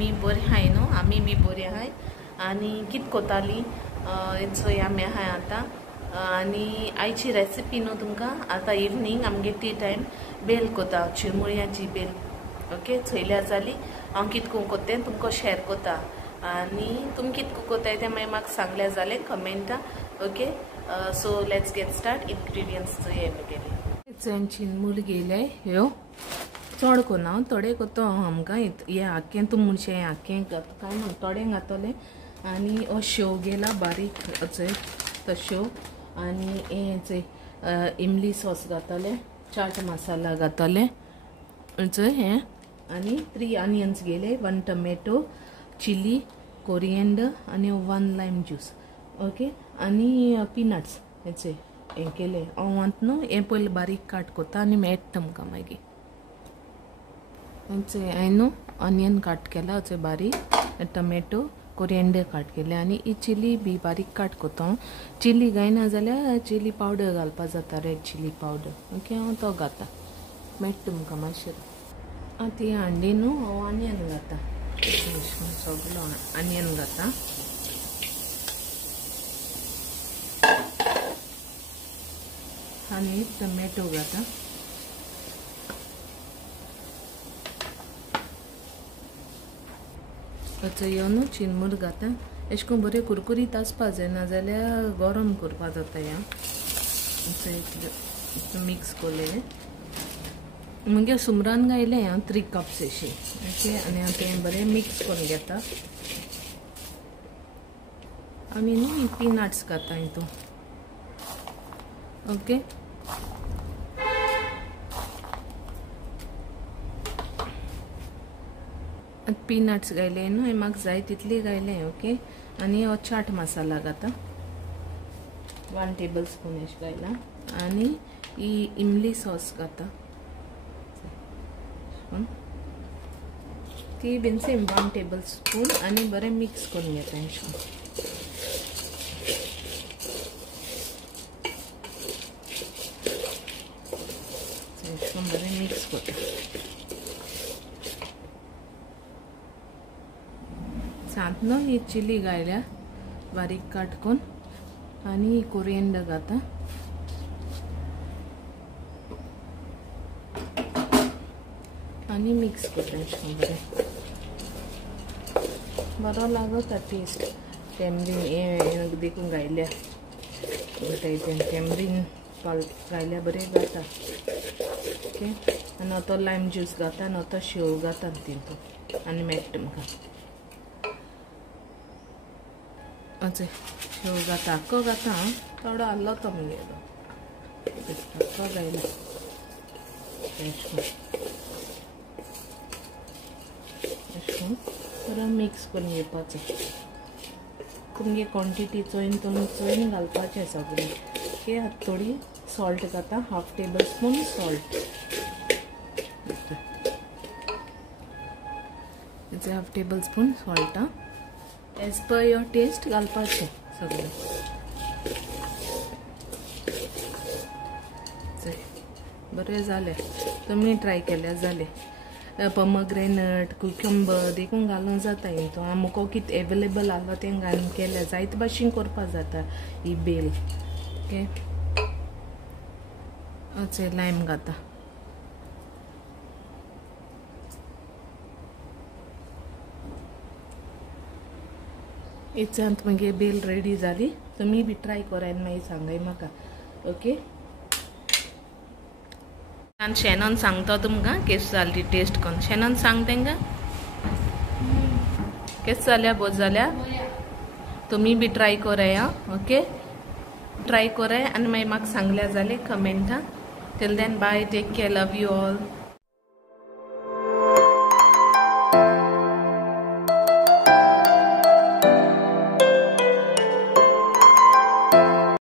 तुमी बरी हाय न्हू आमी बी बरी हाय आनी कित कोताली चोय आमी हाय आतां आनी आयची रेसिपी न्हू तुमकां आतां इवनिंग आमगे टी टायम बेल कोता चिरमुळ्याची बेल ओके चोयल्या जाली हांव कितको कोत्तें तुमकां शेअर कोता आनी तुमी कितको कोताय तें मागीर म्हाका सांगल्या जालें कमेंटा okay so let's get start ingredients चोय गेले चिरमुळ गेले ह्यो चड कोना थोडे कोतो आमकां हे आख्खें तूं म्हणशें हें आख्खें काय म्हण थोडे घातले आनी हो शेव गेला बारीक चोय तो शेव आनी हें इमली सॉस घातले चाट मसाला घातले चोय हें आनी 3 ऑनियन्स गेले 1 टोमॅटो चिली कोरिएंडर आनी 1 लायम ज्यूस ओके आनी पीनट्स हेचे हें केलें हांव वांत न्हू हें पयलीं बारीक काट कोता आनी मेळटा तुमकां मागीर हांवें ऑनियन काट केला अचे बारीक टोमॅटो कोरिएंडर काट केले आनी ही चिली बी बारीक काट कोता चिली गायना जाल्यार चिली पावडर घालपा जाता रेड चिली पावडर ओके हांव तो घाता मेळटा तुमकां मातशें ती हांडी न्हू हांव ऑनियन घाता सगळो ऑनियन घाता आनी टोमॅटो घाता यो न्हू चिरमुळ घाता अशें करून बरें कुरकुरीत आसपा जाय नाजाल्यार गरम करपा जाता ह्या मिक्स कोले म्हणजे सुमरान घायलें हांव 3 कप्स अशी ओके आनी हांव तें बरें मिक्स करून घेता आमी न्हू पीनट्स घाता हितून ओके पीनट्स घायले न्हू म्हाका जाय तितली घायलें ओके आनी हो चाट मसाला घाता 1 टेबल स्पून अशें घायला आनी ही इमली सॉस घाता ती बीन सेम 1 टेबल स्पून आनी बरें मिक्स करून घेता अशें बरें मिक्स करता सांत न्हू ही चिली घायल्या बारीक काटकून आनी कोरिएंडर घाता आनी मिक्स करता बरें बरो लागता टेस्ट टेमरीन हे देखून घायल्या टेमरीन घायल्या बरें जाता ओके आनी तो लायम ज्यूस घाता आनी तो शेव घाता तितून आनी मेळटा तुमकां अचे शेव घाता आख्खो घाता थोडो आल्लो तो मगे आख्खो घायला बरो मिक्स करून घेवपाचो तुमगे क्वॉन्टिटी चोयन तुमी चोयन घालपाचें सगळें ओके थोडी सॉल्ट घाता 1/2 tablespoon salt 1/2 tablespoon salt as per your taste घालपाचें सगळें बरें जालें तुमी ट्राय केल्यार जालें पोमग्रेनेट कुकंबर देखून घालूंक जाता हितून आमको कितें एवेलेबल आसलो तें घालून केल्यार जायते भाशेन करपा जाता ही बेल ओके अचे लायम घाता इचांत मागीर बेल रेडी जाली तुमी बी ट्राय कराय मागीर सांगाय म्हाका ओके शेनन सांगता तुमकां केस जाली टेस्ट करून शेनन सांग तेंकां केस जाल्या बोज जाल्या तुमी बी ट्राय कराय ओके ट्राय कराय आनी मागीर म्हाका सांगल्या जालें कमेंटा till then bye take care love you all